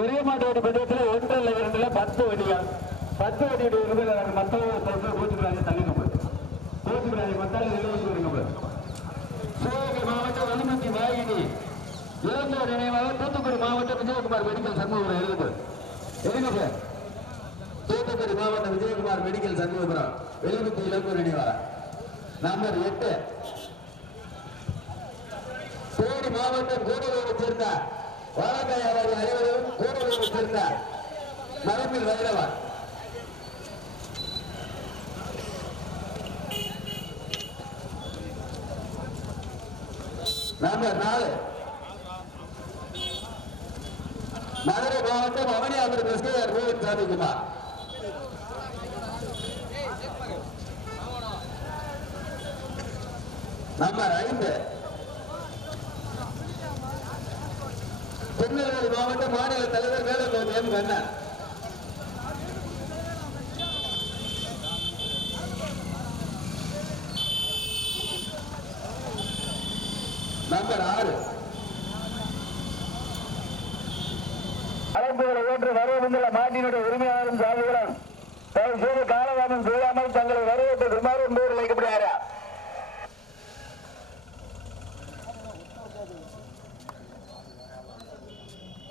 பெரிய மாட்டோட பட்சத்தில் ஒன்றில் இரண்டுல பத்து வடிகள் பத்து வண்டியோட இருந்து மற்ற கோச்சுக்கிறாங்க தள்ளி நம்பர் கோச்சுக்கிறாங்க மத்தால நிலவரம் நம்பர் சிவகங்கை மாவட்டம் அனுமதி வாகினி இளைஞர் நினைவாக தூத்துக்குடி மாவட்டம் விஜயகுமார் மெடிக்கல் சண்முகபுரம் எழுதுங்க எழுதுங்க சார். தூத்துக்குடி மாவட்டம் விஜயகுமார் மெடிக்கல் சண்முகபுரம் எழுபத்தி இளைஞர் நினைவாக. நம்பர் எட்டு. தேனி மாவட்டம் கூடலூரை சேர்ந்த வாழக்காய் அவர்கள் அனைவரும் கூடலூரை சேர்ந்த மரபில் வைரவர். நம்பர் நாலு. மதுரை மாவட்டம் அவனியாபுரம் கிருஷ்ணர் கோவிந்த் சாமிக்குமார். நம்பர் ஐந்து. திருநெல்வேலி மாவட்ட மாநில தலைவர் வேலுகோபி எம் கண்ணன் நம்பர் ஆறு. அலம்புகளை ஓன்று வரவுந்துள்ள மாட்டினுடைய உரிமையாளரும் சார்புகளும் தயவு செய்து காலதாமம் செய்யாமல் தங்களை